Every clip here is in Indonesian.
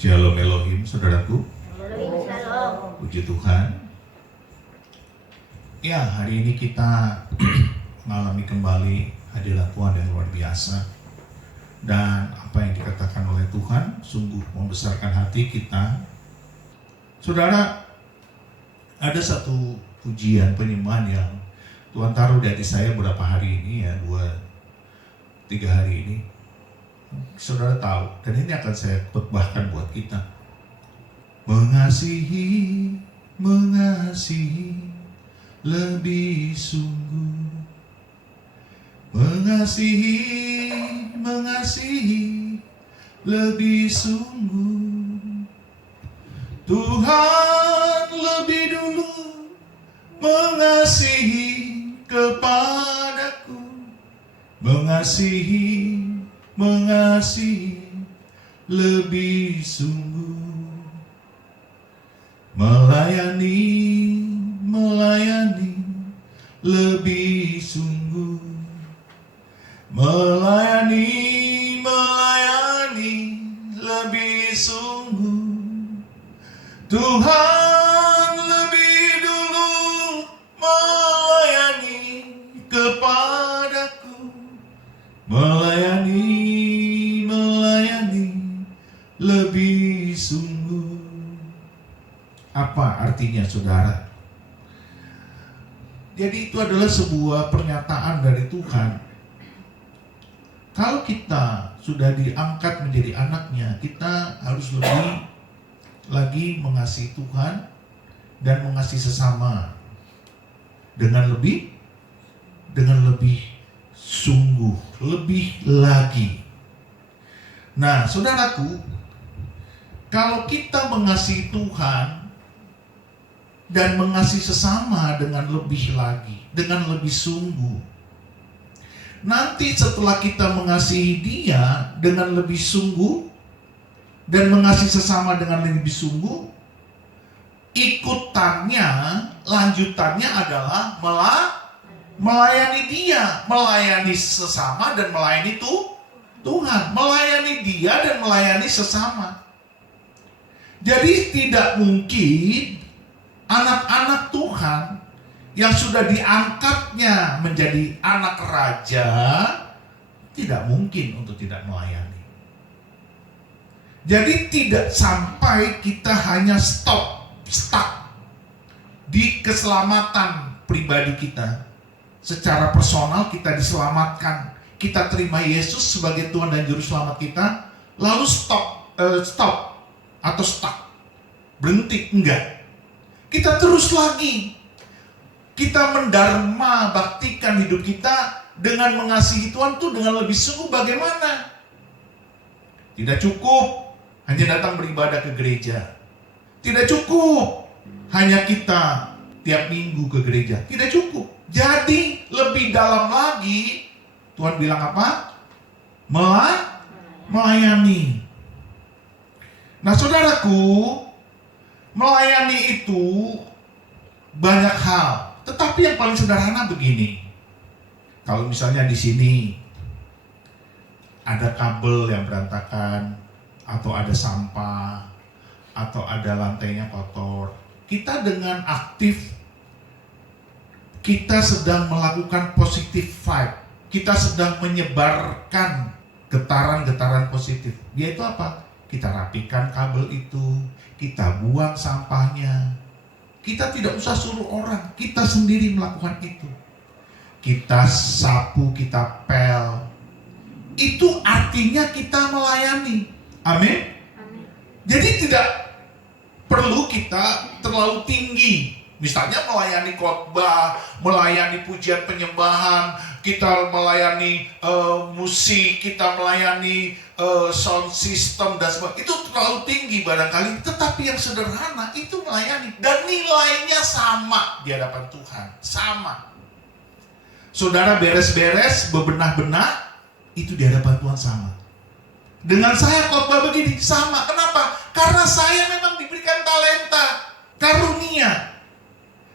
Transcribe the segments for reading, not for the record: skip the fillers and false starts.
Shalom Elohim, saudaraku. Shalom. Puji Tuhan. Ya, hari ini kita mengalami kembali hadirat Tuhan yang luar biasa. Dan apa yang dikatakan oleh Tuhan sungguh membesarkan hati kita. Saudara, ada satu pujian penyembahan yang Tuhan taruh di hati saya beberapa hari ini ya, 2-3 hari ini. Saudara tahu, dan ini akan saya khotbahkan buat kita. Mengasihi, mengasihi lebih sungguh. Mengasihi, mengasihi lebih sungguh. Tuhan lebih dulu mengasihi kepadaku. Mengasihi, mengasihi lebih sungguh. Melayani, melayani lebih sungguh. Melayani, melayani lebih sungguh. Tuhan lebih dulu melayani kepadaku. Melayani, melayani lebih sungguh. Apa artinya, saudara? Jadi itu adalah sebuah pernyataan dari Tuhan. Kalau kita sudah diangkat menjadi anaknya, kita harus lebih lagi mengasihi Tuhan dan mengasihi sesama dengan lebih sungguh, lebih lagi. Nah, saudaraku, kalau kita mengasihi Tuhan dan mengasihi sesama dengan lebih lagi, dengan lebih sungguh, nanti setelah kita mengasihi Dia dengan lebih sungguh dan mengasihi sesama dengan lebih sungguh, ikutannya, lanjutannya adalah melayani Dia, melayani sesama dan melayani Tuhan, melayani Dia dan melayani sesama. Jadi tidak mungkin anak-anak Tuhan yang sudah diangkatnya menjadi anak raja tidak mungkin untuk tidak melayani. Jadi tidak sampai kita hanya stuck di keselamatan pribadi kita. Secara personal kita diselamatkan, kita terima Yesus sebagai Tuhan dan Juru Selamat kita, lalu stop atau stuck, berhenti, enggak. Kita terus lagi, kita mendharma baktikan hidup kita dengan mengasihi Tuhan itu dengan lebih sungguh. Bagaimana? Tidak cukup hanya datang beribadah ke gereja. Tidak cukup hanya kita tiap minggu ke gereja. Tidak cukup. Jadi lebih dalam lagi, Tuhan bilang apa? Melayani. Nah, saudaraku, melayani itu banyak hal. Tetapi yang paling sederhana begini. Kalau misalnya di sini ada kabel yang berantakan, atau ada sampah, atau ada lantainya kotor, kita dengan aktif, kita sedang melakukan positive vibe. Kita sedang menyebarkan getaran-getaran positif. Yaitu apa? Kita rapikan kabel itu, kita buang sampahnya. Kita tidak usah suruh orang, kita sendiri melakukan itu. Kita sapu, kita pel. Itu artinya kita melayani. Amin. Jadi tidak perlu kita terlalu tinggi. Misalnya melayani khotbah, melayani pujian penyembahan, kita melayani musik, kita melayani sound system dan sebagainya. Itu terlalu tinggi barangkali. Tetapi yang sederhana itu melayani. Dan nilainya sama di hadapan Tuhan. Sama. Saudara beres-beres, bebenah-benah, itu di hadapan Tuhan sama. Dengan saya khotbah begini, sama. Kenapa? Karena saya memang diberikan talenta, karunia.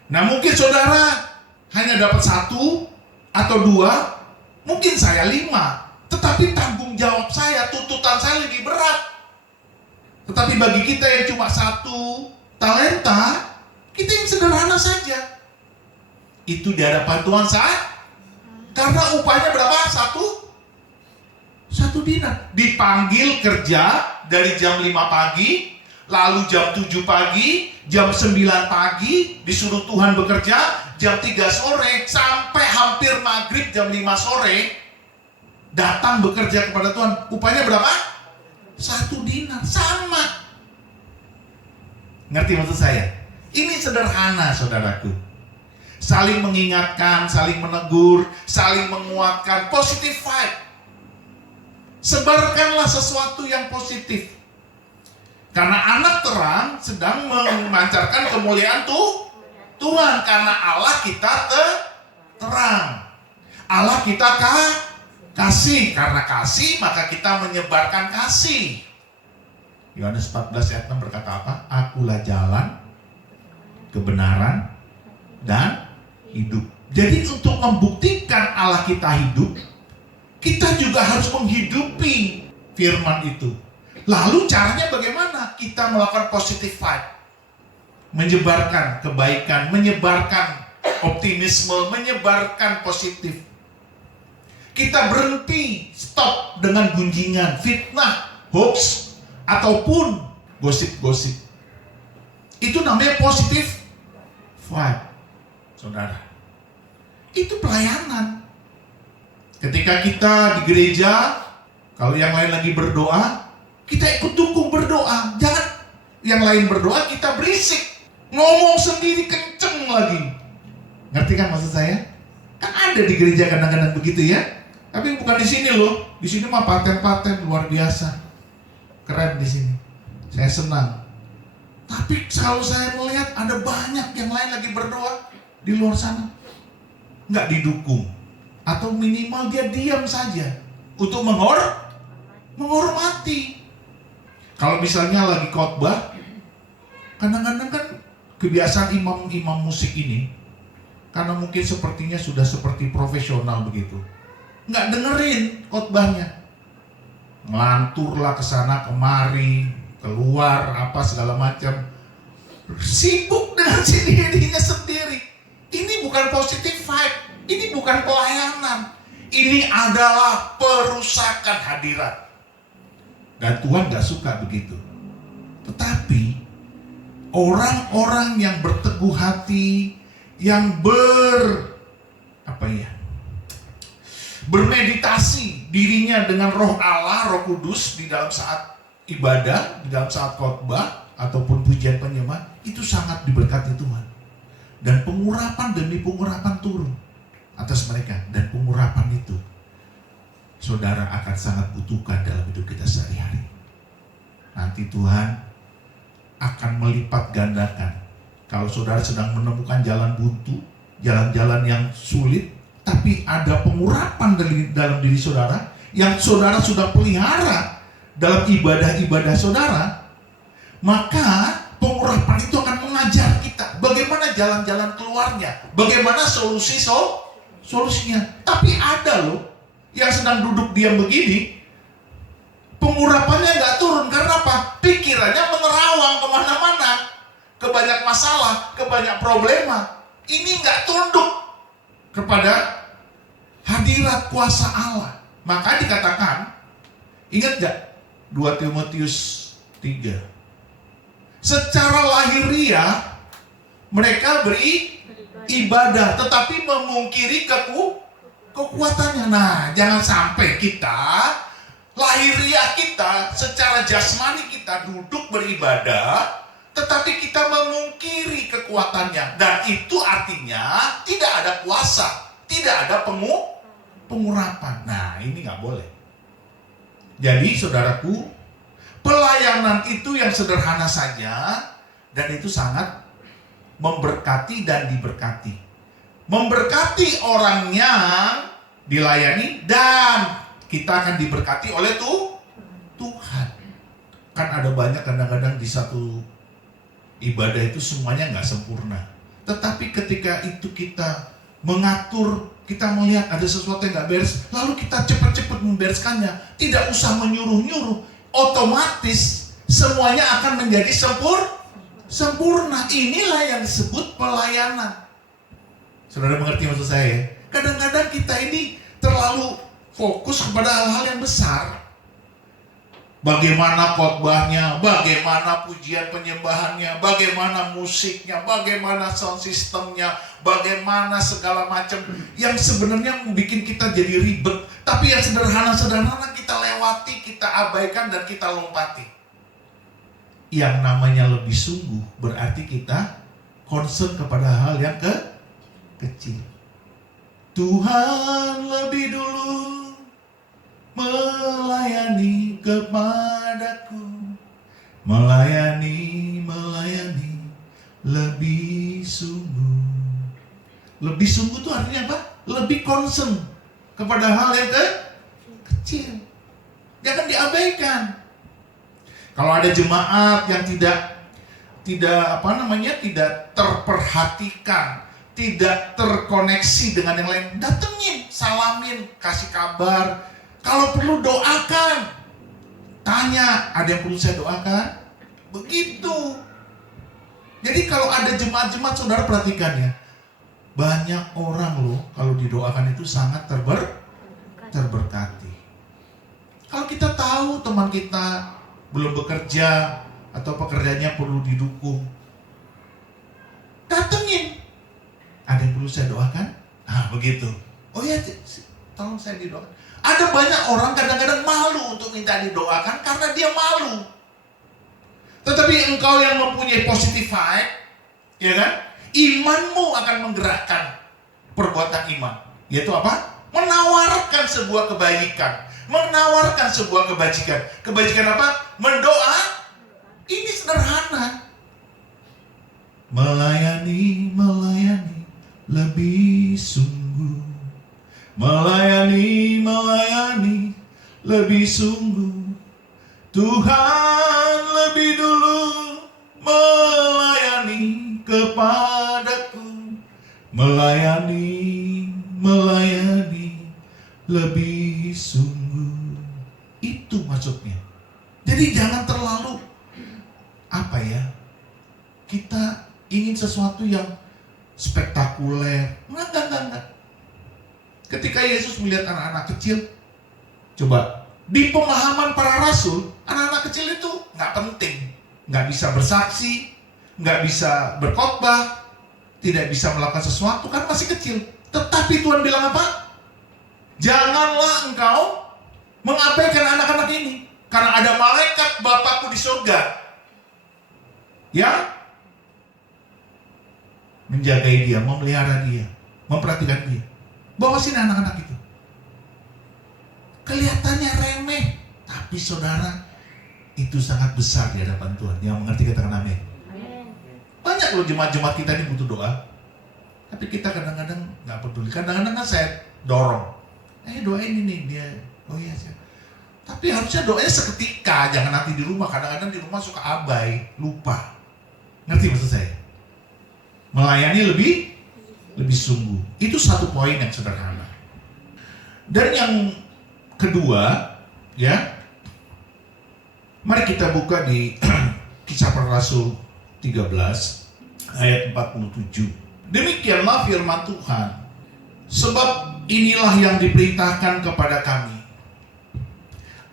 Nah, mungkin saudara hanya dapat 1 atau 2, mungkin saya 5. Tetapi tanggung jawab saya, tuntutan saya lebih berat. Tetapi bagi kita yang cuma 1 talenta, kita yang sederhana saja. Itu di hadapan Tuhan karena upahnya berapa? 1 dinar. Dipanggil kerja dari jam 5 pagi, lalu jam 7 pagi, jam 9 pagi, disuruh Tuhan bekerja, jam 3 sore, sampai hampir maghrib jam 5 sore, datang bekerja kepada Tuhan. Upahnya berapa? 1 dinar. Sama. Ngerti maksud saya? Ini sederhana, saudaraku. Saling mengingatkan, saling menegur, saling menguatkan, positive vibe. Sebarkanlah sesuatu yang positif. Karena anak terang sedang memancarkan kemuliaan Tuhan. Karena Allah kita terang. Allah kita kasih. Karena kasih maka kita menyebarkan kasih. Yohanes 14 ayat 6 berkata apa? Akulah jalan, kebenaran, dan hidup. Jadi untuk membuktikan Allah kita hidup, kita juga harus menghidupi firman itu. Lalu caranya bagaimana? Kita melakukan positive vibe, menyebarkan kebaikan, menyebarkan optimisme, menyebarkan positif. Kita berhenti, stop dengan gunjingan, fitnah, hoax, ataupun gosip-gosip. Itu namanya positive vibe, saudara. Itu pelayanan. Ketika kita di gereja, kalau yang lain lagi berdoa, kita ikut dukung berdoa. Jangan yang lain berdoa, kita berisik. Ngomong sendiri kenceng lagi. Ngerti kan maksud saya? Kan ada di gereja kadang-kadang begitu ya. Tapi bukan di sini loh. Di sini mah paten-paten luar biasa. Keren di sini. Saya senang. Tapi kalau saya melihat ada banyak yang lain lagi berdoa di luar sana, nggak didukung. Atau minimal dia diam saja untuk menghormati. Kalau misalnya lagi khotbah, kadang-kadang kan kebiasaan imam-imam musik ini, karena mungkin sepertinya sudah seperti profesional begitu, nggak dengerin khotbahnya, ngelanturlah ke sana kemari, keluar apa segala macam, sibuk dengan dirinya sendiri. Ini bukan positive vibe, ini bukan pelayanan, ini adalah perusakan hadirat. Dan Tuhan gak suka begitu. Tetapi orang-orang yang berteguh hati, yang bermeditasi dirinya dengan roh Allah, roh kudus di dalam saat ibadah, di dalam saat khotbah ataupun pujian penyembahan, itu sangat diberkati Tuhan. Dan pengurapan demi pengurapan turun atas mereka. Dan pengurapan itu saudara akan sangat butuhkan dalam hidup kita sehari-hari. Nanti Tuhan akan melipat gandakan. Kalau saudara sedang menemukan jalan buntu, jalan-jalan yang sulit, tapi ada pengurapan dalam diri saudara, yang saudara sudah pelihara dalam ibadah-ibadah saudara, maka pengurapan itu akan mengajar kita bagaimana jalan-jalan keluarnya, bagaimana solusinya. Tapi ada loh yang sedang duduk diam begini, pengurapannya nggak turun. Karena apa? Pikirannya menerawang kemana-mana, ke banyak masalah, ke banyak problema. Ini nggak tunduk kepada hadirat kuasa Allah. Maka dikatakan, ingat gak 2 Timotius 3, secara lahiriah mereka beribadah, tetapi memungkiri kekuatannya. Nah, jangan sampai kita, lahiriah kita, secara jasmani kita duduk beribadah, tetapi kita memungkiri kekuatannya. Dan itu artinya tidak ada kuasa, tidak ada pengurapan. Nah, ini nggak boleh. Jadi saudaraku, pelayanan itu yang sederhana saja, dan itu sangat memberkati dan diberkati. Memberkati orang yang dilayani, dan kita akan diberkati oleh Tuhan. Kan ada banyak kadang-kadang di satu ibadah itu semuanya nggak sempurna. Tetapi ketika itu kita mengatur, kita melihat ada sesuatu yang nggak beres, lalu kita cepat-cepat membereskannya, tidak usah menyuruh-nyuruh, otomatis semuanya akan menjadi sempurna. Inilah yang disebut pelayanan. Saudara mengerti maksud saya? Kadang-kadang kita ini terlalu fokus kepada hal-hal yang besar. Bagaimana khotbahnya, bagaimana pujian penyembahannya, bagaimana musiknya, bagaimana sound systemnya, bagaimana segala macam yang sebenarnya membuat kita jadi ribet. Tapi yang sederhana-sederhana kita lewati, kita abaikan dan kita lompati. Yang namanya lebih sungguh berarti kita concern kepada hal yang kecil. Tuhan lebih dulu melayani kepadaku, melayani lebih sungguh. Lebih sungguh itu artinya apa? Lebih concern kepada hal yang kecil. Jangan diabaikan. Kalau ada jemaat yang tidak terperhatikan, tidak terkoneksi dengan yang lain, datengin, salamin, kasih kabar. Kalau perlu doakan, tanya, ada yang perlu saya doakan? Begitu. Jadi kalau ada jemaat-jemaat, saudara perhatikan ya, banyak orang loh kalau didoakan itu sangat terberkati. Kalau kita tahu teman kita belum bekerja atau pekerjaannya perlu didukung, datengin. Ada yang perlu saya doakan? Nah begitu. Oh ya, tolong saya didoakan. Ada banyak orang kadang-kadang malu untuk minta didoakan karena dia malu. Tetapi engkau yang mempunyai positive vibe, ya kan? Imanmu akan menggerakkan perbuatan iman. Yaitu apa? Menawarkan sebuah kebaikan, menawarkan sebuah kebajikan. Kebajikan apa? Mendoa. Ini sederhana. Melayani lebih sungguh. Melayani lebih sungguh. Tuhan lebih dulu melayani kepadaku. Melayani lebih sungguh. Itu maksudnya. Jadi jangan terlalu kita ingin sesuatu yang spektakuler. Enggak. Ketika Yesus melihat anak-anak kecil, coba di pemahaman para rasul, anak-anak kecil itu nggak penting, nggak bisa bersaksi, nggak bisa berkhotbah, tidak bisa melakukan sesuatu kan masih kecil. Tetapi Tuhan bilang apa? Janganlah engkau mengabaikan anak-anak ini, karena ada malaikat Bapakku di surga yang menjagai dia, memelihara dia, memperhatikan dia. Bawa sini anak-anak itu. Kelihatannya remeh, tapi saudara, itu sangat besar di hadapan Tuhan. Yang mengerti katakan amin. Banyak loh jemaat-jemaat kita ini butuh doa, tapi kita kadang-kadang nggak peduli. Kadang-kadang kan saya dorong, doain ini dia. Oh iya sih. Tapi harusnya doanya seketika, jangan nanti di rumah. Kadang-kadang di rumah suka abai, lupa. Ngerti maksud saya? Melayani lebih sungguh. Itu satu poin yang sederhana. Dan yang kedua, ya, mari kita buka di Kisah Para Rasul 13 ayat 47. Demikianlah firman Tuhan. Sebab inilah yang diperintahkan kepada kami.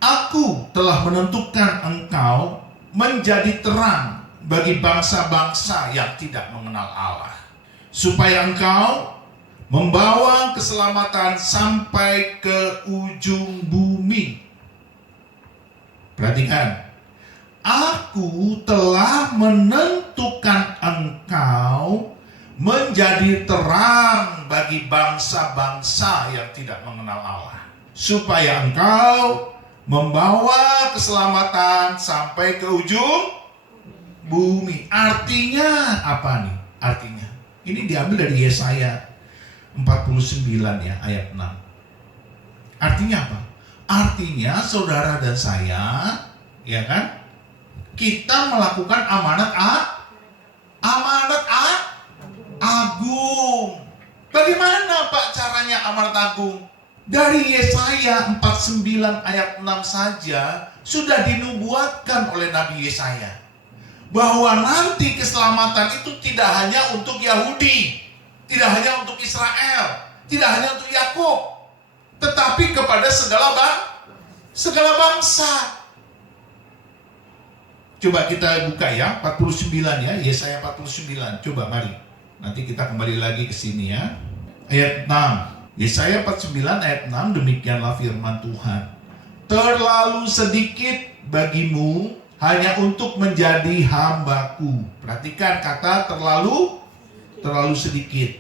Aku telah menentukan engkau menjadi terang bagi bangsa-bangsa yang tidak mengenal Allah, supaya engkau membawa keselamatan sampai ke ujung bumi. Perhatikan, aku telah menentukan engkau menjadi terang bagi bangsa-bangsa yang tidak mengenal Allah, supaya engkau membawa keselamatan sampai ke ujung bumi. Artinya apa nih? Artinya ini diambil dari Yesaya 49 ya, ayat 6. Artinya apa? Artinya saudara dan saya, ya kan, kita melakukan amanat agung. Bagaimana Pak caranya amanat agung? Dari Yesaya 49 ayat 6 saja sudah dinubuatkan oleh Nabi Yesaya. Bahwa nanti keselamatan itu tidak hanya untuk Yahudi, tidak hanya untuk Israel, tidak hanya untuk Yakub, tetapi kepada segala bangsa. Coba kita buka ya, 49 ya, Yesaya 49. Coba mari. Nanti kita kembali lagi ke sini ya. Ayat 6. Yesaya 49 ayat 6, demikianlah firman Tuhan. Terlalu sedikit bagimu hanya untuk menjadi hambaku. Perhatikan kata terlalu sedikit.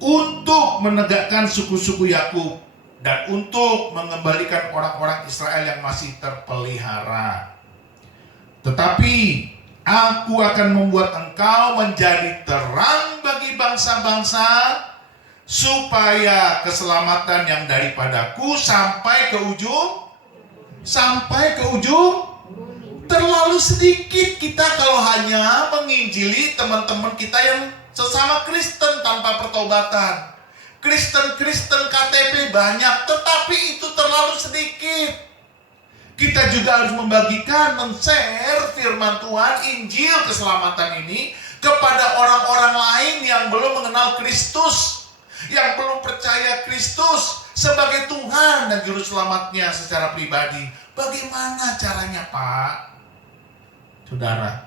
Untuk menegakkan suku-suku Yakub dan untuk mengembalikan orang-orang Israel yang masih terpelihara. Tetapi aku akan membuat engkau menjadi terang bagi bangsa-bangsa, supaya keselamatan yang daripadaku sampai ke ujung. Terlalu sedikit kita kalau hanya menginjili teman-teman kita yang sesama Kristen tanpa pertobatan. Kristen KTP banyak, tetapi itu terlalu sedikit. Kita juga harus membagikan, men-share firman Tuhan, Injil keselamatan ini kepada orang-orang lain yang belum mengenal Kristus, yang belum percaya Kristus sebagai Tuhan dan Juru Selamatnya secara pribadi. Bagaimana caranya, Pak? Saudara,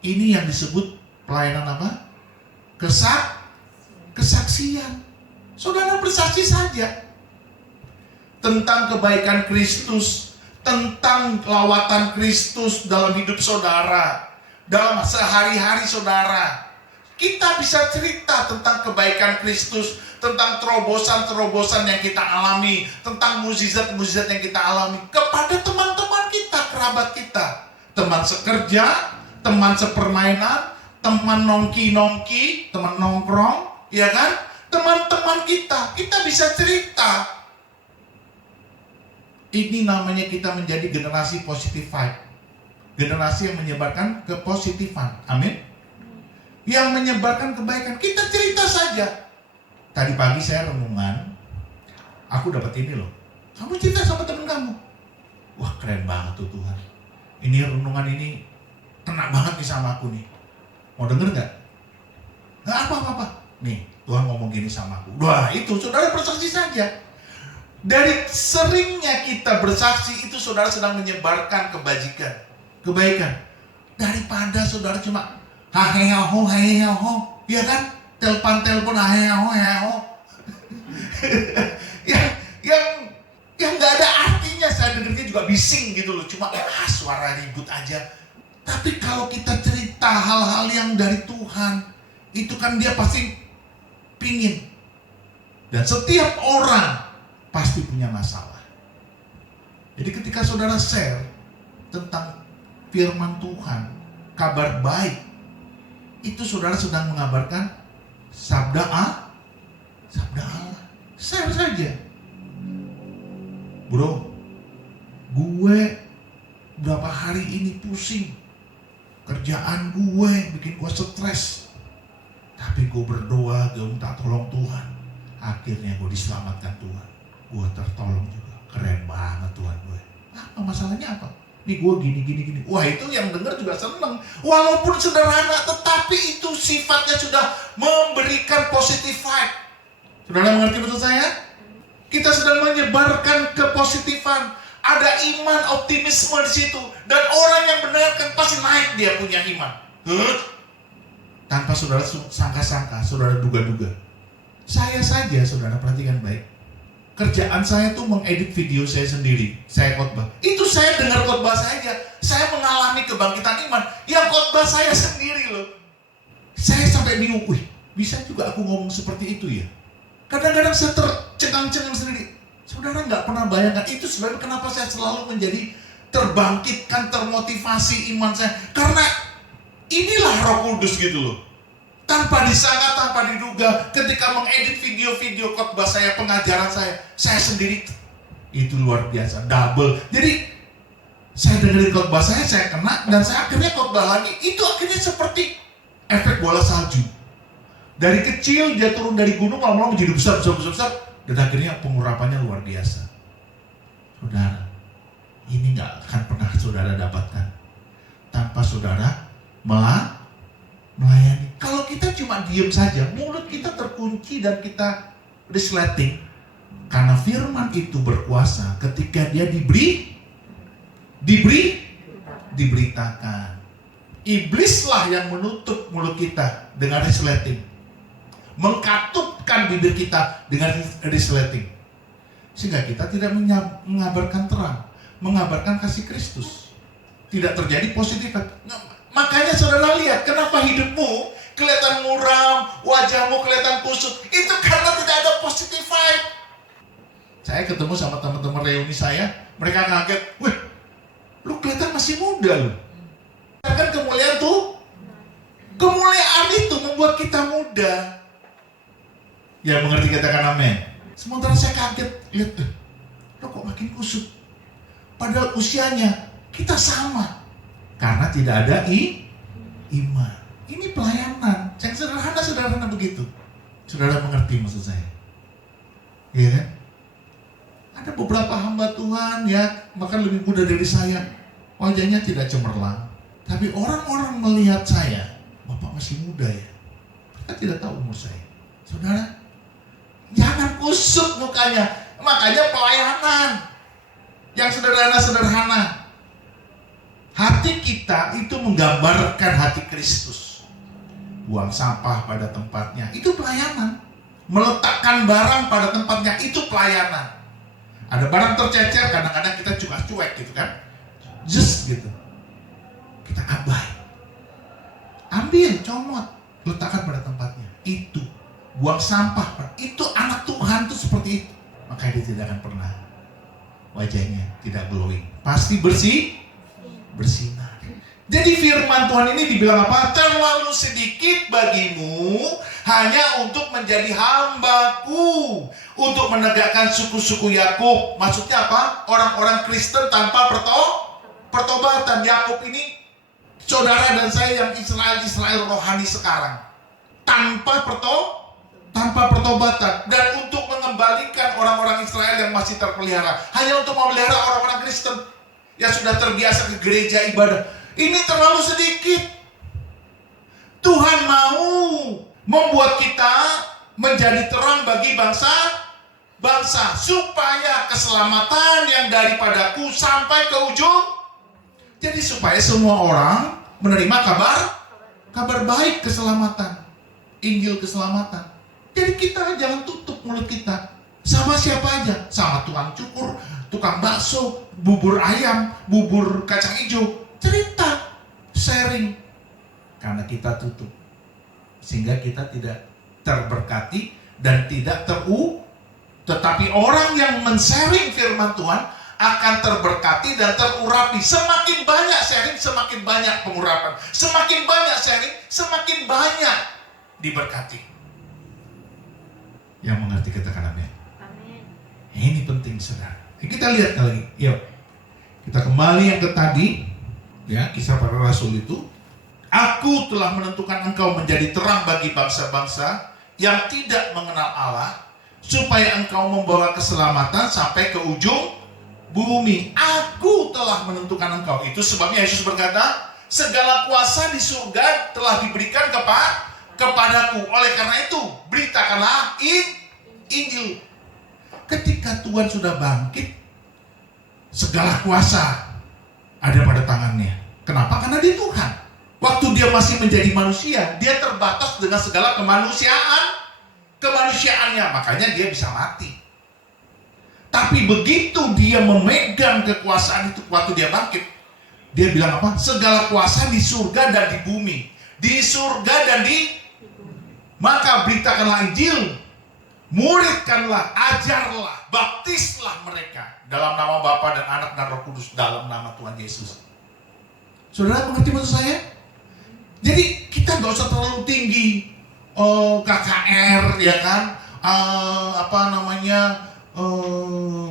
ini yang disebut pelayanan apa? Kesaksian. Saudara bersaksi saja tentang kebaikan Kristus, tentang lawatan Kristus dalam hidup saudara, dalam sehari-hari saudara. Kita bisa cerita tentang kebaikan Kristus, tentang terobosan-terobosan yang kita alami, tentang mukjizat-mukjizat yang kita alami kepada teman-teman kita, kerabat kita, teman sekerja, teman sepermainan, teman nongki-nongki, teman nongkrong, ya kan? Teman-teman kita bisa cerita. Ini namanya kita menjadi generasi positive vibe. Generasi yang menyebarkan kepositifan. Amin. Yang menyebarkan kebaikan. Kita cerita saja. Tadi pagi saya renungan, aku dapat ini loh. Kamu cerita sama teman kamu. Wah, keren banget tuh Tuhan. Ini renungan ini kena banget nih sama aku nih. Mau denger gak? Gak apa-apa. Nih, Tuhan ngomong gini sama aku. Wah, itu saudara bersaksi saja. Dari seringnya kita bersaksi itu saudara sedang menyebarkan kebaikan. Daripada saudara cuma haheho, ya kan? Telepon haheho. yang nggak ada artinya, saya dengarnya juga bising gitu loh. Cuma suara ribut aja. Tapi kalau kita cerita hal-hal yang dari Tuhan, itu kan dia pasti pingin. Dan setiap orang pasti punya masalah. Jadi ketika saudara share tentang firman Tuhan, kabar baik, itu saudara sedang mengabarkan sabda Allah. Share saja. Bro, gue berapa hari ini pusing. Kerjaan gue bikin gue stres. Tapi gue berdoa, gue minta tolong Tuhan. Akhirnya gue diselamatkan Tuhan. Gue tertolong juga. Keren banget Tuhan gue. Apa masalahnya apa? Nih gue gini. Wah, itu yang dengar juga seneng. Walaupun sederhana, tetapi itu sifatnya sudah memberikan positive vibe. Saudara mengerti maksud saya? Kita sedang menyebarkan kepositifan. Ada iman, optimisme di situ. Dan orang yang mendengarkan pasti naik dia punya iman. Tanpa saudara sangka-sangka, saudara duga-duga. Saya saja, saudara perhatikan baik. Kerjaan saya tuh mengedit video saya sendiri. Saya khotbah. Itu saya dengar khotbah saja. Saya mengalami kebangkitan iman. Yang khotbah saya sendiri loh. Saya sampai bingung. Wih, bisa juga aku ngomong seperti itu ya. Kadang-kadang saya tercengang-cengang sendiri. Saudara nggak pernah bayangkan. Itu sebabnya kenapa saya selalu menjadi terbangkitkan, termotivasi iman saya. Karena inilah Roh Kudus gitu loh. Tanpa disangka, tanpa diduga, ketika mengedit video-video khotbah saya, pengajaran saya sendiri, itu luar biasa, double. Jadi saya dengerin khotbah saya kena, dan saya akhirnya khotbah lagi. Itu akhirnya seperti efek bola salju. Dari kecil dia turun dari gunung, lama-lama menjadi besar, dan akhirnya pengurapannya luar biasa. Saudara, Ini nggak akan pernah saudara dapatkan tanpa saudara melayani. Kalau kita cuma diem saja, mulut kita terkunci dan kita resleting. Karena firman itu berkuasa ketika dia diberitakan. Iblislah yang menutup mulut kita dengan resleting, mengkatupkan bibir kita dengan resleting, sehingga kita tidak mengabarkan terang, mengabarkan kasih Kristus. Tidak terjadi positif. Makanya saudara lihat, kenapa hidupmu kelihatan muram, wajahmu kelihatan kusut, itu karena tidak ada positive vibe. Saya ketemu sama teman-teman reuni saya, mereka kaget, wih, lu kelihatan masih muda lu. Kan kemuliaan tuh, kemuliaan itu membuat kita muda. Ya mengerti, katakan amin. Sementara saya kaget, lihat tuh, lo kok makin kusut. Padahal usianya kita sama. Karena tidak ada iman. Ini pelayanan, yang sederhana begitu. Saudara mengerti maksud saya? Iya kan? Ada beberapa hamba Tuhan ya, bahkan lebih muda dari saya. Wajahnya tidak cemerlang. Tapi orang-orang melihat saya, Bapak masih muda ya. Mereka tidak tahu umur saya. Saudara, jangan kusut mukanya. Makanya pelayanan yang sederhana-sederhana. Hati kita itu menggambarkan hati Kristus. Buang sampah pada tempatnya, itu pelayanan. Meletakkan barang pada tempatnya, itu pelayanan. Ada barang tercecer, kadang-kadang kita cuek gitu kan. Just gitu. Kita abai. Ambil, comot, letakkan pada tempatnya. Itu. Buang sampah. Itu anak Tuhan tuh seperti itu. Maka dia tidak akan pernah wajahnya tidak glowing. Pasti bersinar. Jadi firman Tuhan ini dibilang apa? Terlalu sedikit bagimu hanya untuk menjadi hambaku, untuk menegakkan suku-suku Yakub. Maksudnya apa? Orang-orang Kristen tanpa pertobatan. Yakub ini saudara dan saya yang Israel rohani sekarang, tanpa pertobatan, dan untuk mengembalikan orang-orang Israel yang masih terpelihara, hanya untuk memelihara orang-orang Kristen yang sudah terbiasa ke gereja ibadah. Ini terlalu sedikit. Tuhan mau membuat kita menjadi terang bagi bangsa supaya keselamatan yang daripadaku sampai ke ujung. Jadi supaya semua orang menerima kabar baik keselamatan, Injil keselamatan. Jadi kita jangan tutup mulut kita sama siapa aja, sama tukang cukur, tukang bakso, bubur ayam, bubur kacang hijau, cerita, sharing. Karena kita tutup, sehingga kita tidak terberkati dan tidak tetapi orang yang men-sharing firman Tuhan akan terberkati dan terurapi. Semakin banyak sharing, semakin banyak pengurapan. Semakin banyak sharing, semakin banyak diberkati. Yang mengerti katakan amin. Amin. Ini penting saudara. Kita lihat lagi. Yuk. Kita kembali yang ke tadi. Ya, kisah para rasul itu. Aku telah menentukan engkau menjadi terang bagi bangsa-bangsa yang tidak mengenal Allah, supaya engkau membawa keselamatan sampai ke ujung bumi. Aku telah menentukan engkau. Itu sebabnya Yesus berkata, segala kuasa di surga telah diberikan kepadaku. Oleh karena itu, beritakanlah Injil. Ketika Tuhan sudah bangkit, segala kuasa ada pada tangannya. Kenapa? Karena dia Tuhan. Waktu dia masih menjadi manusia, dia terbatas dengan segala kemanusiaannya. Makanya dia bisa mati. Tapi begitu dia memegang kekuasaan itu waktu dia bangkit, dia bilang apa? Segala kuasa di surga dan di bumi. Di surga dan di... Maka beritakanlah Injil, muridkanlah, ajarlah, baptislah mereka dalam nama Bapa dan Anak dan Roh Kudus, dalam nama Tuhan Yesus. Saudara mengerti maksud saya? Jadi kita nggak usah terlalu tinggi, KKR ya kan,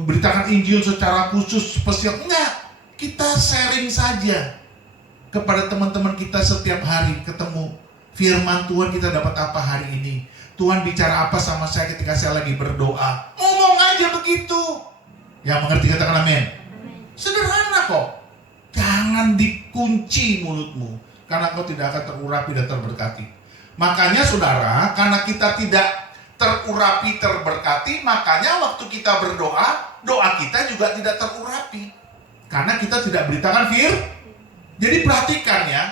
beritakan Injil secara khusus spesial. Enggak, kita sharing saja kepada teman-teman kita setiap hari ketemu. Firman Tuhan kita dapat apa hari ini? Tuhan bicara apa sama saya ketika saya lagi berdoa? Ngomong aja begitu. Yang mengerti katakan amin. Sederhana kok. Jangan dikunci mulutmu, karena kau tidak akan terurapi dan terberkati. Makanya saudara, karena kita tidak terurapi, terberkati, makanya waktu kita berdoa, doa kita juga tidak terurapi. Karena kita tidak beritakan firman. Jadi perhatikan ya,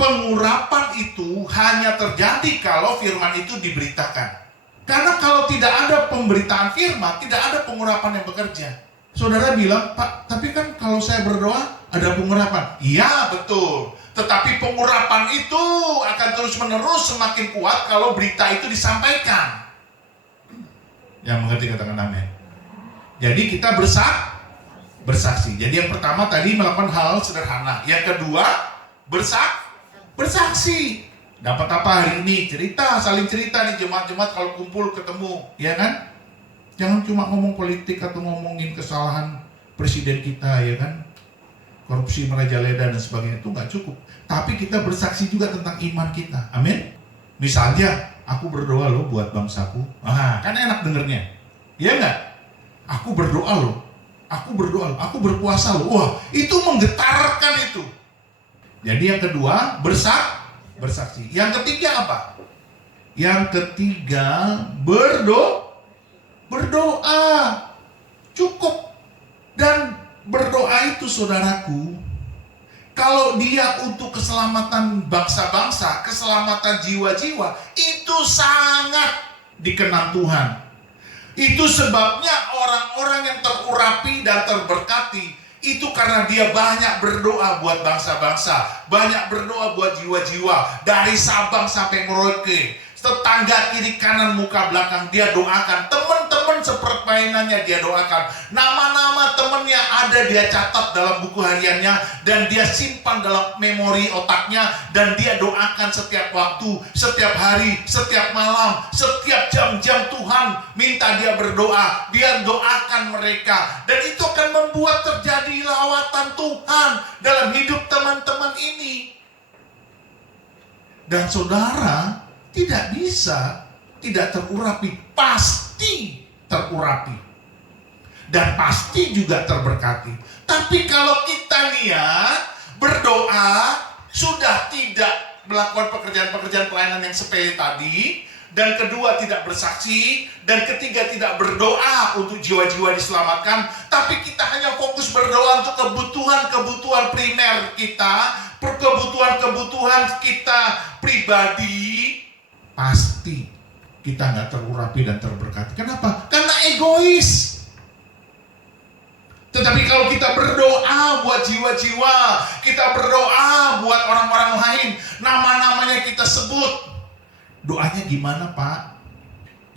pengurapan itu hanya terjadi kalau firman itu diberitakan. Karena kalau tidak ada pemberitaan firman, tidak ada pengurapan yang bekerja. Saudara bilang, Pak, tapi kan kalau saya berdoa ada pengurapan. Iya, betul. Tetapi pengurapan itu akan terus-menerus semakin kuat kalau berita itu disampaikan. Yang mengerti katakan amin. Jadi kita bersaksi. Jadi yang pertama tadi melakukan hal sederhana. Yang kedua, bersaksi. Dapat apa hari ini? Cerita, saling cerita nih jemaat-jemaat kalau kumpul ketemu, ya kan? Jangan cuma ngomong politik atau ngomongin kesalahan presiden kita, ya kan? Korupsi merajalela dan sebagainya, itu nggak cukup. Tapi kita bersaksi juga tentang iman kita. Amin. Misalnya, aku berdoa loh buat bangsaku. Kan enak dengernya. Iya nggak? Aku berdoa loh. Aku berdoa, aku berpuasa loh. Wah, itu menggetarkan itu. Jadi yang kedua, bersaksi. Yang ketiga apa? Yang ketiga, berdoa. Cukup. Dan berdoa itu saudaraku, kalau dia untuk keselamatan bangsa-bangsa, keselamatan jiwa-jiwa, itu sangat dikenal Tuhan. Itu sebabnya orang-orang yang terurapi dan terberkati, itu karena dia banyak berdoa buat bangsa-bangsa, banyak berdoa buat jiwa-jiwa, dari Sabang sampai Merauke, tetangga kiri kanan muka belakang dia doakan, teman-teman sepermainannya dia doakan, nama-nama temannya ada dia catat dalam buku hariannya dan dia simpan dalam memori otaknya, dan dia doakan setiap waktu, setiap hari, setiap malam, setiap jam-jam Tuhan minta dia berdoa, dia doakan mereka, dan itu akan membuat terjadi lawatan Tuhan dalam hidup teman-teman ini. Dan saudara tidak bisa tidak terurapi, pasti terurapi dan pasti juga terberkati. Tapi kalau kita niat berdoa, sudah tidak melakukan pekerjaan-pekerjaan pelayanan yang sepele tadi, dan kedua tidak bersaksi, dan ketiga tidak berdoa untuk jiwa-jiwa diselamatkan, tapi kita hanya fokus berdoa untuk kebutuhan-kebutuhan primer kita, kebutuhan-kebutuhan kita pribadi, pasti kita nggak terurapi dan terberkati. Kenapa? Karena egois. Tetapi kalau kita berdoa buat jiwa-jiwa, kita berdoa buat orang-orang lain, nama-namanya kita sebut. Doanya gimana, Pak?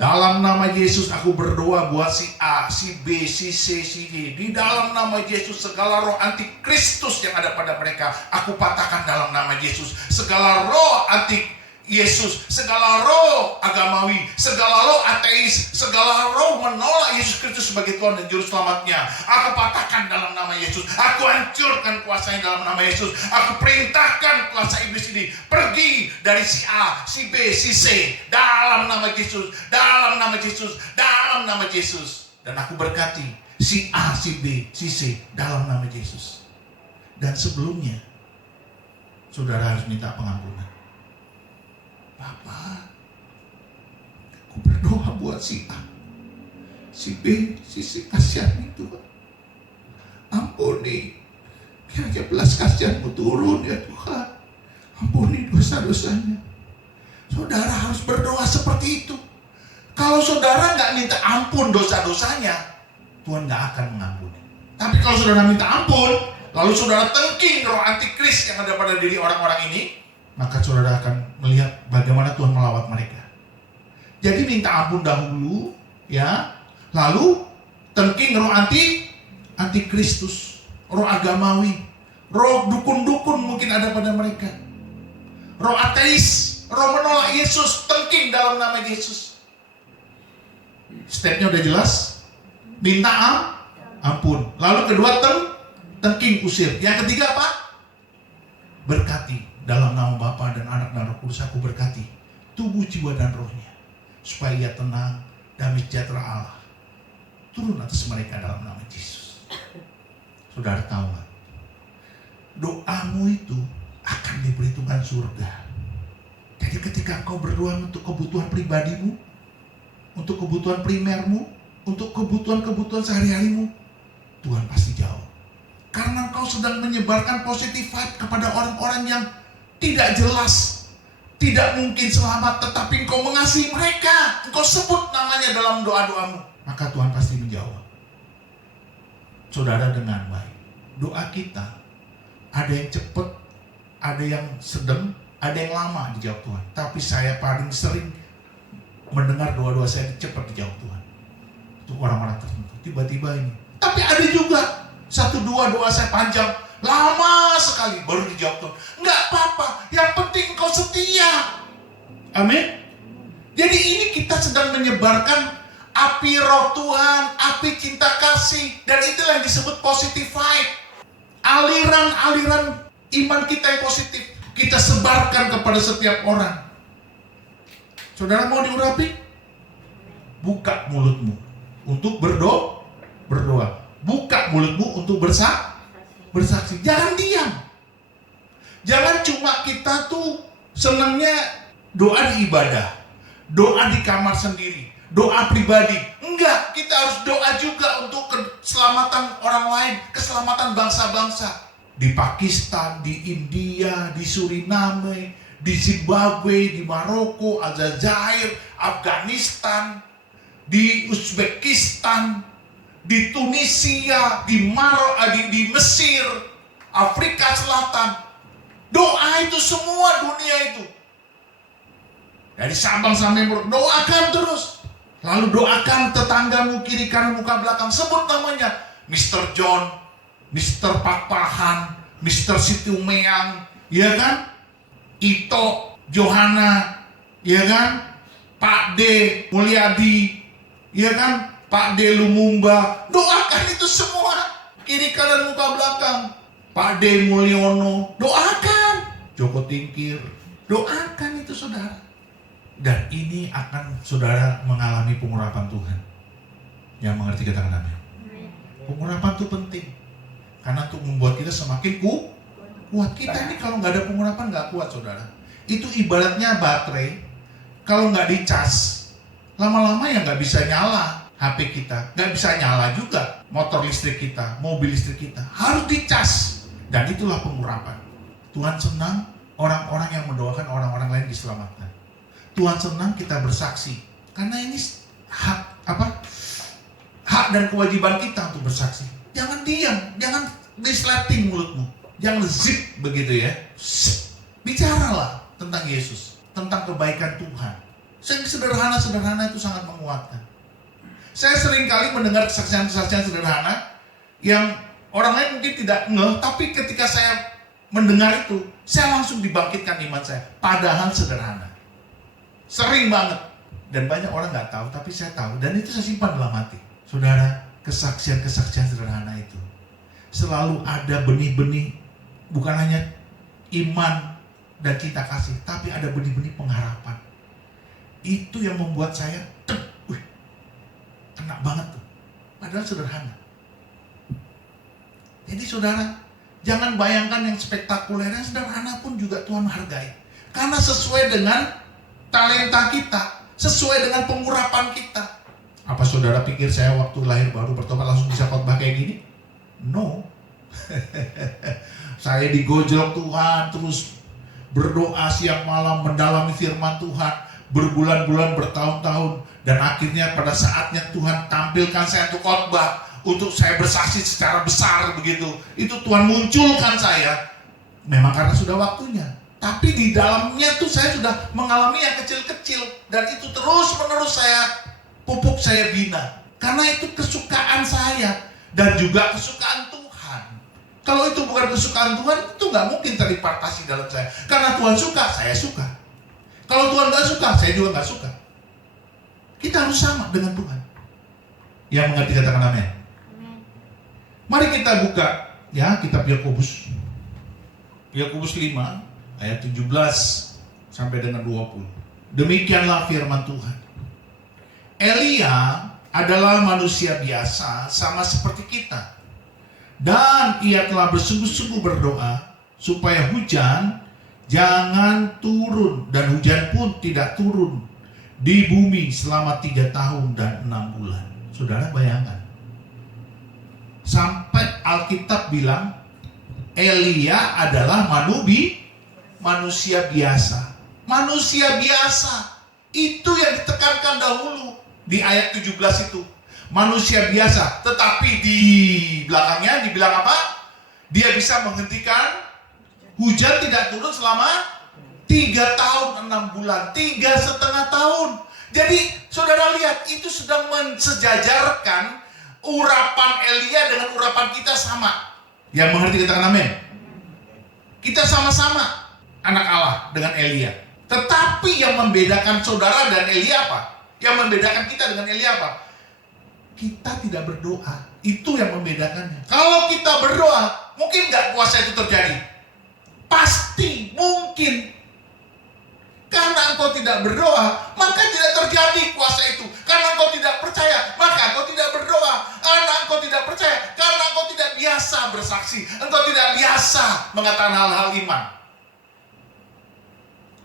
Dalam nama Yesus aku berdoa buat si A, si B, si C, si D. Di dalam nama Yesus segala roh antikristus yang ada pada mereka, aku patahkan dalam nama Yesus. Segala roh anti Yesus, segala roh agamawi, segala roh ateis, segala roh menolak Yesus Kristus sebagai Tuhan dan Juru Selamatnya, aku patahkan dalam nama Yesus. Aku hancurkan kuasanya dalam nama Yesus. Aku perintahkan kuasa iblis ini pergi dari si A, si B, si C, dalam nama Yesus, dalam nama Yesus, dalam nama Yesus. Dan aku berkati si A, si B, si C dalam nama Yesus. Dan sebelumnya, saudara harus minta pengampunan. Bapak, aku berdoa buat si A, si B, si C, kasihan itu. Ampuni, kiranya belas kasihanmu turun ya Tuhan. Ampuni dosa-dosanya. Saudara harus berdoa seperti itu. Kalau saudara nggak minta ampun dosa-dosanya, Tuhan nggak akan mengampuni. Tapi kalau saudara minta ampun, lalu saudara tengking roh antikris yang ada pada diri orang-orang ini, maka saudara akan melihat bagaimana Tuhan melawat mereka. Jadi minta ampun dahulu, ya, lalu tengking roh antikristus, roh agamawi, roh dukun-dukun mungkin ada pada mereka, roh ateis, roh menolak Yesus, tengking dalam nama Yesus. Stepnya udah jelas, minta ampun. Lalu kedua tengking usir. Yang ketiga apa? Berkati. Dalam nama Bapa dan Anak dan Roh Kudus aku berkati tubuh, jiwa dan rohnya, supaya ia tenang, damai sejahtera Allah turun atas mereka dalam nama Yesus. Saudara tahu nggak? Doamu itu akan diperhitungkan surga. Jadi ketika engkau berdoa untuk kebutuhan pribadimu, untuk kebutuhan primermu, untuk kebutuhan sehari-harimu, Tuhan pasti jawab. Karena engkau sedang menyebarkan positive vibe kepada orang-orang yang tidak jelas, tidak mungkin selamat, tetapi engkau mengasihi mereka, engkau sebut namanya dalam doa-doamu, maka Tuhan pasti menjawab. Saudara, dengan baik, doa kita ada yang cepat, ada yang sedang, ada yang lama dijawab Tuhan. Tapi saya paling sering mendengar doa-doa saya cepat dijawab Tuhan. Untuk orang-orang tertentu, tiba-tiba ini. Tapi ada juga 1-2 doa saya panjang, lama sekali baru dijawab Tuhan. Enggak apa-apa, yang penting kau setia. Amin. Jadi ini kita sedang menyebarkan api roh Tuhan, api cinta kasih, dan itulah yang disebut positive vibe. Aliran-aliran iman kita yang positif kita sebarkan kepada setiap orang. Saudara mau diurapi? Buka mulutmu untuk berdoa. Buka mulutmu untuk bersaksi. Jangan diam. Jangan cuma kita tuh senangnya doa di ibadah, doa di kamar sendiri, doa pribadi. Enggak, kita harus doa juga untuk keselamatan orang lain, keselamatan bangsa-bangsa. Di Pakistan, di India, di Suriname, di Zimbabwe, di Maroko, Aljazair, Afghanistan, di Uzbekistan, di Tunisia, di Mesir, Afrika Selatan. Doa itu semua dunia itu. Dari Sabang sampai Merauke, doakan terus. Lalu doakan tetanggamu kiri kanan muka belakang, sebut namanya Mr. John, Mr. Pak Pahan, Mr. Siti Umeang, ya kan? Ito, Johana, ya kan? Pak D, Mulyadi, ya kan? Pak D Lumumba, doakan itu semua, kiri kanan muka belakang. Pak D Mulyono, doakan. Joko Tingkir, doakan itu saudara. Dan ini akan saudara mengalami pengurapan Tuhan. Yang mengerti katakan amin. Pengurapan itu penting. Karena untuk membuat kita semakin kuat. Kita ini kalau nggak ada pengurapan nggak kuat saudara. Itu ibaratnya baterai. Kalau nggak dicas, lama-lama ya nggak bisa nyala HP kita. Nggak bisa nyala juga motor listrik kita, mobil listrik kita. Harus dicas. Dan itulah pengurapan. Tuhan senang orang-orang yang mendoakan orang-orang lain diselamatkan. Tuhan senang kita bersaksi. Karena ini hak dan kewajiban kita untuk bersaksi. Jangan diam, jangan dislating mulutmu, jangan zip begitu ya. Bicaralah tentang Yesus, tentang kebaikan Tuhan. Sederhana-sederhana itu sangat menguatkan. Saya sering kali mendengar kesaksian-kesaksian sederhana yang orang lain mungkin tidak ngeh, tapi ketika saya mendengar itu, saya langsung dibangkitkan iman saya. Padahal sederhana, sering banget, dan banyak orang nggak tahu, tapi saya tahu, dan itu saya simpan dalam hati. Saudara, kesaksian-kesaksian sederhana itu selalu ada benih-benih, bukan hanya iman dan cinta kasih, tapi ada benih-benih pengharapan. Itu yang membuat saya kena banget tuh. Padahal sederhana. Jadi saudara, jangan bayangkan yang spektakuler, yang sederhana pun juga Tuhan hargai. Karena sesuai dengan talenta kita, sesuai dengan pengurapan kita. Apa saudara pikir saya waktu lahir baru bertobat langsung bisa khotbah kayak gini? No. Saya digojlok Tuhan, terus berdoa siang malam, mendalami firman Tuhan, berbulan-bulan, bertahun-tahun, dan akhirnya pada saatnya Tuhan tampilkan saya untuk khotbah, untuk saya bersaksi secara besar begitu. Itu Tuhan munculkan saya. Memang karena sudah waktunya. Tapi di dalamnya tuh saya sudah mengalami yang kecil-kecil, dan itu terus-menerus pupuk saya bina. Karena itu kesukaan saya dan juga kesukaan Tuhan. Kalau itu bukan kesukaan Tuhan, itu nggak mungkin terimpartasi dalam saya. Karena Tuhan suka, saya suka. Kalau Tuhan nggak suka, saya juga nggak suka. Kita harus sama dengan Tuhan. Yang mengerti katakan amin. Mari kita buka ya kitab Yakobus. Yakobus 5 ayat 17 sampai dengan 20. Demikianlah firman Tuhan. Elia adalah manusia biasa sama seperti kita. Dan ia telah bersungguh-sungguh berdoa supaya hujan jangan turun, dan hujan pun tidak turun di bumi selama 3 tahun dan 6 bulan. Saudara bayangkan, sampai Alkitab bilang Elia adalah manusia biasa. Manusia biasa itu yang ditekankan dahulu di ayat 17 itu. Manusia biasa, tetapi di belakangnya dibilang apa? Dia bisa menghentikan hujan tidak turun selama 3 tahun 6 bulan, 3,5 tahun. Jadi saudara lihat, itu sedang mensejajarkan urapan Elia dengan urapan kita sama. Yang mengerti katakan amin. Kita sama-sama anak Allah dengan Elia. Tetapi yang membedakan saudara dan Elia apa? Yang membedakan kita dengan Elia apa? Kita tidak berdoa. Itu yang membedakannya. Kalau kita berdoa, mungkin nggak kuasa itu terjadi? Pasti mungkin. Karena engkau tidak berdoa, maka tidak terjadi kuasa itu. Karena engkau tidak percaya, maka engkau tidak berdoa. Karena engkau tidak percaya, karena engkau tidak biasa bersaksi. Engkau tidak biasa mengatakan hal-hal iman.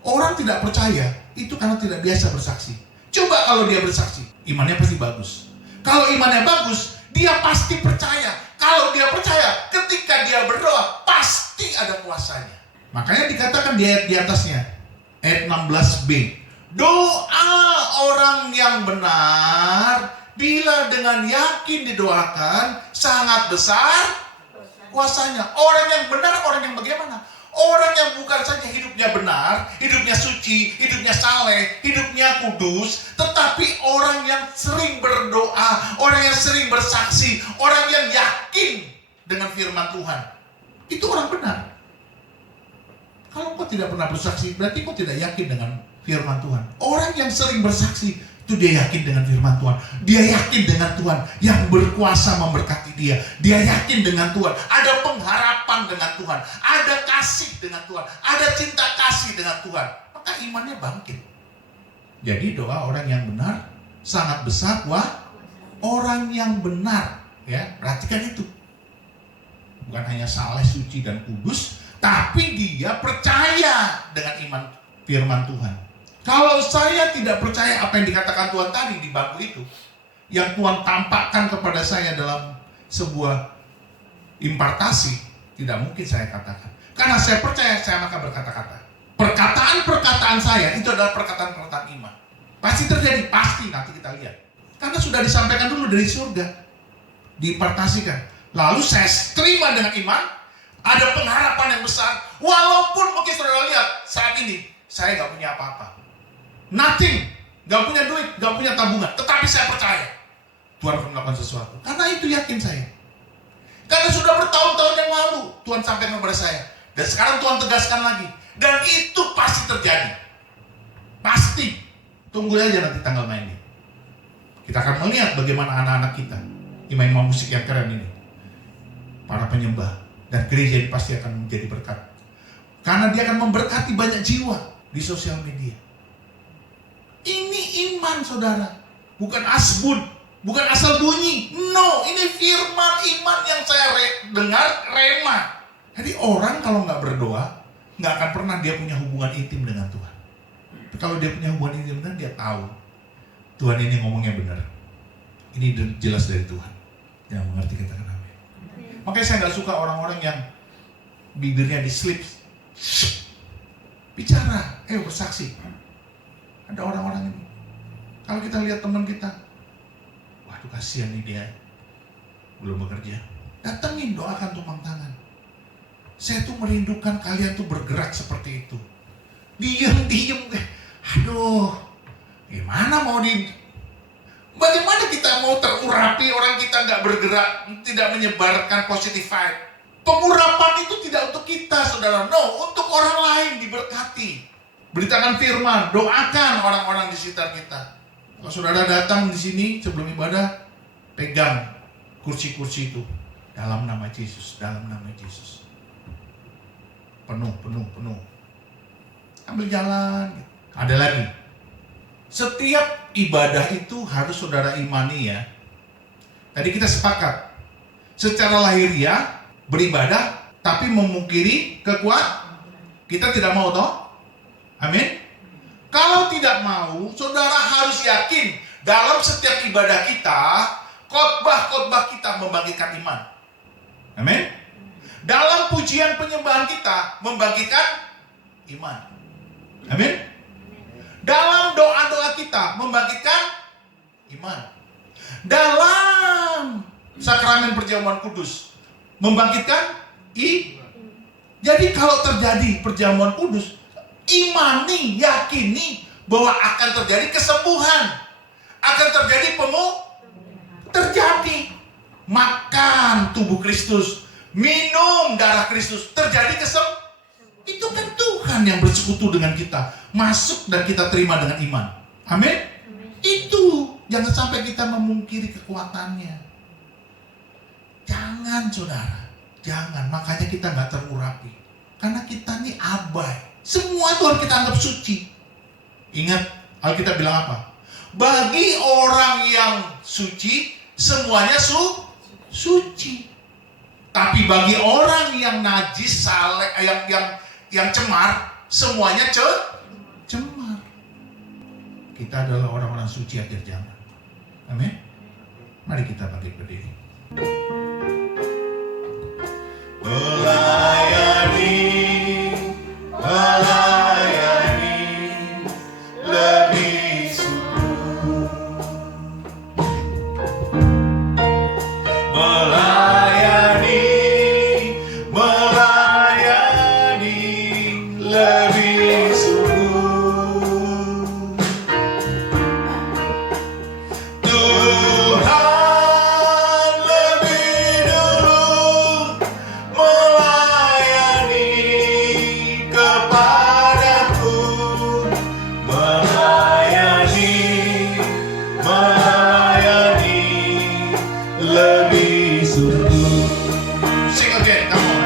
Orang tidak percaya, itu karena tidak biasa bersaksi. Coba kalau dia bersaksi, imannya pasti bagus. Kalau imannya bagus, dia pasti percaya. Kalau dia percaya, ketika dia berdoa, pasti ada kuasanya. Makanya dikatakan di ayat di atasnya, ayat 16b, doa orang yang benar bila dengan yakin didoakan sangat besar kuasanya. Orang yang benar, orang yang bagaimana? Orang yang bukan saja hidupnya benar, hidupnya suci, hidupnya saleh, hidupnya kudus, tetapi orang yang sering berdoa, orang yang sering bersaksi, orang yang yakin dengan firman Tuhan. Itu orang benar. Kalau kau tidak pernah bersaksi, berarti kau tidak yakin dengan firman Tuhan. Orang yang sering bersaksi, itu dia yakin dengan firman Tuhan. Dia yakin dengan Tuhan yang berkuasa memberkati dia. Dia yakin dengan Tuhan. Ada pengharapan dengan Tuhan. Ada kasih dengan Tuhan. Ada cinta kasih dengan Tuhan. Maka imannya bangkit. Jadi doa orang yang benar sangat besar. Wah, orang yang benar. Ya, perhatikan itu. Bukan hanya saleh, suci, dan kudus, tapi dia percaya dengan iman firman Tuhan. Kalau saya tidak percaya apa yang dikatakan Tuhan tadi di bangku itu, yang Tuhan tampakkan kepada saya dalam sebuah impartasi, tidak mungkin saya katakan. Karena saya percaya, saya maka berkata-kata. Perkataan-perkataan saya itu adalah perkataan-perkataan iman. Pasti terjadi, pasti, nanti kita lihat. Karena sudah disampaikan dulu dari surga, diimpartasikan. Lalu saya terima dengan iman, ada pengharapan yang besar. Walaupun mungkin saudara lihat saat ini saya gak punya apa-apa, nothing, gak punya duit, gak punya tabungan, tetapi saya percaya Tuhan akan melakukan sesuatu. Karena itu yakin saya. Karena sudah bertahun-tahun yang lalu Tuhan sampaikan kepada saya, dan sekarang Tuhan tegaskan lagi, dan itu pasti terjadi. Pasti. Tunggu aja nanti tanggal mainnya. Kita akan melihat bagaimana anak-anak kita, imam-imam musik yang keren ini, para penyembah, dan gereja ini pasti akan menjadi berkat. Karena dia akan memberkati banyak jiwa di sosial media. Ini iman saudara, bukan asbun, bukan asal bunyi. No, ini firman iman yang saya dengar rema. Jadi orang kalau nggak berdoa, nggak akan pernah dia punya hubungan intim dengan Tuhan. Tapi kalau dia punya hubungan intim dengan dia tahu Tuhan ini ngomongnya benar. Ini jelas dari Tuhan. Yang mengerti katakan amin. Makanya saya nggak suka orang-orang yang bibirnya dislip, bicara, bersaksi. Ada orang-orang ini. Kalau kita lihat teman kita, waduh kasihan nih dia, belum bekerja. Datengin, doakan tumpang tangan. Saya tuh merindukan kalian tuh bergerak seperti itu. Diam-diam, aduh, bagaimana kita mau terurapi orang kita nggak bergerak, tidak menyebarkan positive vibe. Pengurapan itu tidak untuk kita, saudara. No, untuk orang lain diberkati. Beritakan firman, doakan orang-orang di sekitar kita. Kalau saudara datang di sini sebelum ibadah, pegang kursi-kursi itu dalam nama Yesus, dalam nama Yesus. Penuh. Ambil jalan. Ada lagi. Setiap ibadah itu harus saudara imani ya. Tadi kita sepakat. secara lahiriah beribadah, tapi memungkiri kekuatan. Kita tidak mau toh? Amin. Kalau tidak mau, saudara harus yakin dalam setiap ibadah kita, khotbah-khotbah kita membangkitkan iman. Amin. Dalam pujian penyembahan kita membangkitkan iman. Amin. Dalam doa-doa kita membangkitkan iman. Dalam sakramen perjamuan kudus membangkitkan iman. Jadi kalau terjadi perjamuan kudus, imani, yakini bahwa akan terjadi kesembuhan, akan terjadi terjadi makan tubuh Kristus, minum darah Kristus, terjadi itu kan Tuhan yang bersekutu dengan kita, masuk dan kita terima dengan iman. Amin. Itu jangan sampai kita memungkiri kekuatannya. Jangan, saudara, jangan. Makanya kita nggak terurapi, karena kita nih abai. Semua itu harus kita anggap suci. Ingat, Alkitab bilang apa? Bagi orang yang suci, semuanya suci. Tapi bagi orang yang najis, yang cemar, semuanya cemar. Kita adalah orang-orang suci akhir zaman. Amin. Mari kita bangkit berdiri. Melayani lebih sungguh. Melayani lebih sungguh. Tuhan lebih dulu melayani kepadaku, melayani lebih sungguh. Sing again, come on.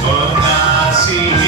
Mengasihi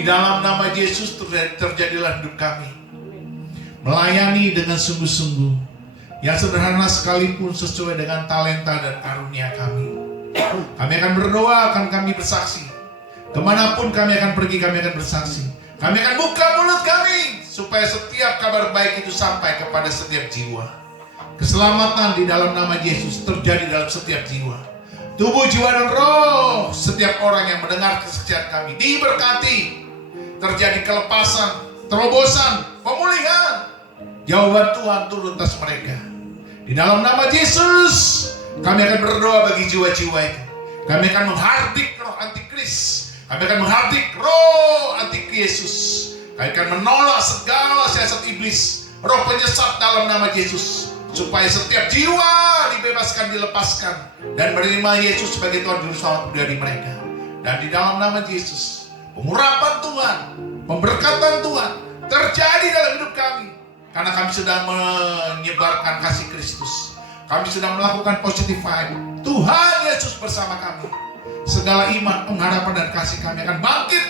Di dalam nama Yesus terjadilah hidup kami melayani dengan sungguh-sungguh, yang sederhana sekalipun sesuai dengan talenta dan karunia kami. Kami akan berdoa, akan kami bersaksi. Kemanapun kami akan pergi, kami akan bersaksi. Kami akan buka mulut kami supaya setiap kabar baik itu sampai kepada setiap jiwa. Keselamatan di dalam nama Yesus terjadi dalam setiap jiwa. Tubuh, jiwa, dan roh setiap orang yang mendengar kesaksian kami diberkati. Terjadi kelepasan, terobosan, pemulihan. Jawaban Tuhan turun atas mereka. Di dalam nama Yesus, kami akan berdoa bagi jiwa-jiwa itu. Kami akan menghardik roh antikris. Kami akan menghardik roh anti-Yesus. Kami akan menolak segala siasat iblis, roh penyesat dalam nama Yesus. Supaya setiap jiwa dibebaskan, dilepaskan, dan menerima Yesus sebagai Tuhan Juru Selamat dari mereka. Dan di dalam nama Yesus, pengurapan Tuhan, pemberkatan Tuhan terjadi dalam hidup kami. Karena kami sedang menyebarkan kasih Kristus. Kami sedang melakukan positive vibe. Tuhan Yesus bersama kami. Segala iman, pengharapan, dan kasih kami akan bangkit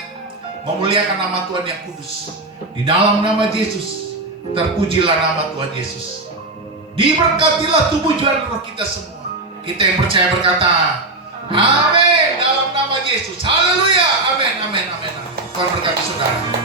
memuliakan nama Tuhan yang kudus. Di dalam nama Yesus, terpujilah nama Tuhan Yesus. Diberkatilah tubuh, jiwa, dan roh kita semua. Kita yang percaya berkata, amin, dalam nama Yesus. Haleluya, amin, amin, amin. Tuhan berkati saudara.